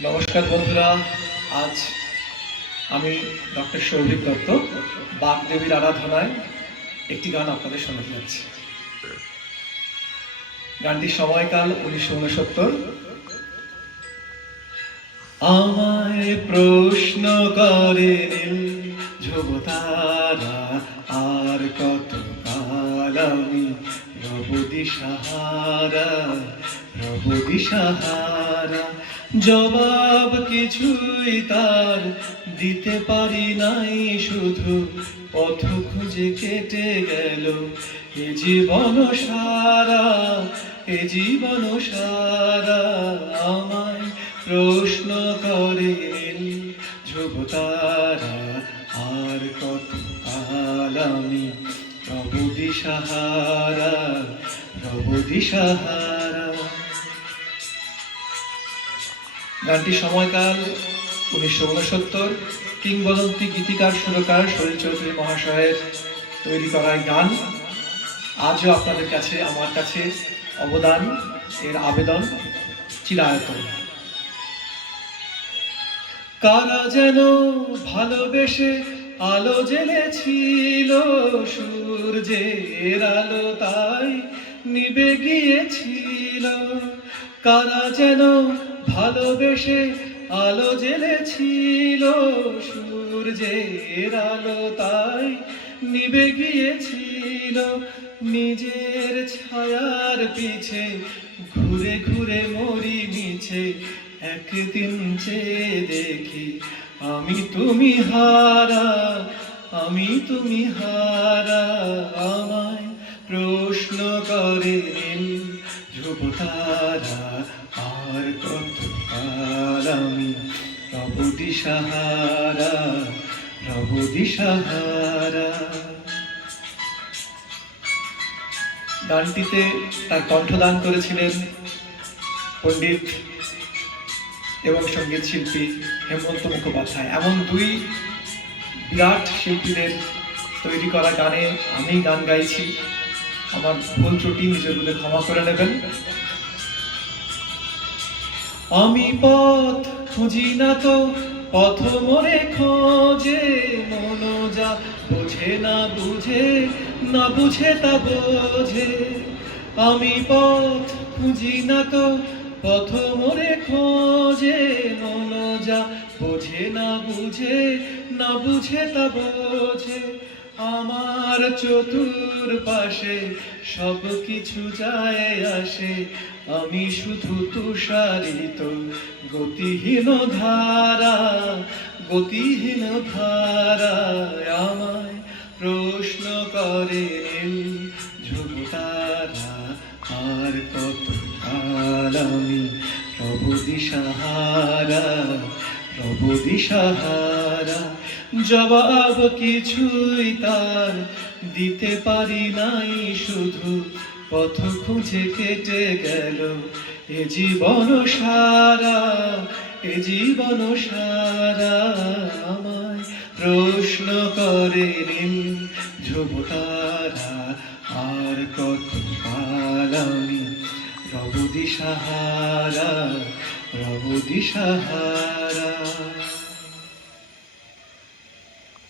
নমস্কার বন্ধুরা, আজ আমি ডক্টর সৌভিক দত্ত বাগদেবীর আরাধনায় একটি গান আপনাদের শোনাতে যাচ্ছি। গানটির সময়কাল উনিশশো উনসত্তর। আমায় প্রশ্ন করে নীল আর কত কাল আমি রবদি সাহারা সাহারা জবাব কিছুই তার দিতে পারি নাই, শুধু পথ খুঁজে কেটে গেল। এ জীবন সারা, এ জীবন সারা আমায় প্রশ্ন করে ধ্রুব তারা, আর কত কাল আমি? প্রবদি সাহারা প্রবদি সাহারা গানটি সময়কাল উনিশশো উনসত্তর। কিংবদন্তি গীতিকার, সুরকার, শরীর চৌধুরী মহাশয়ের তৈরি করা গান। আজও আপনাদের কাছে, আমার কাছে অবদান, এর আবেদন চিরায়তন কারা যেন ভালোবেসে আলো জেলেছিল, সূর্যের আলো তাই নিবে গিয়েছিল। কারা যেন ভালোবেসে আলো জেলেছিল, সূর্যের আলো তাই নিবে গিয়েছিল। নিজের ছায়ার পিছে ঘুরে ঘুরে মরি মিছে, একদিন চেয়ে দেখি আমি তুমি হারা, আমি তুমি হারা। আমায় প্রশ্ন করে নীল ধ্রুব তারা, আর কত আমি প্রভুদি সাহারা প্রভুদি সাহারা গানটিতে তার কণ্ঠদান করেছিলেন পণ্ডিত এবং সংগীত শিল্পী হেমন্ত মুখোপাধ্যায়। এমন দুই বিরাট শিল্পীদের তৈরি করা গানে আমি গান গাইছি। আমার ভুল ত্রুটি, নিজের বলে ক্ষমা করে নেবেন। আমি পথ খুঁজি না তো, পথ মরে খোঁজে মন যা বোঝে না বুঝে না বুঝে তা বোঝে। আমি পথ খুঁজি না তো, পথ মরে খোঁজে মন যা বোঝে না বুঝে না বুঝে তা বোঝে। আমার চতুর পাশে সব কিছু যায় আসে। আমি শুধু তুষারিত, গতিহীন ধারা গতিহীন ধারা আমায় প্রশ্ন করে ধ্রুব আর কত আমি প্রভুদি সাহারা প্রভুদি সাহারা? জবাব কিছুই তার দিতে পারি নাই, শুধু পথ খুঁজে কেটে গেল। এ জীবন সারা, এ জীবন সারা আমায় প্রশ্ন করে নীল ধ্রুব আর কত আমি রবদি সাহারা রবদি সাহারা?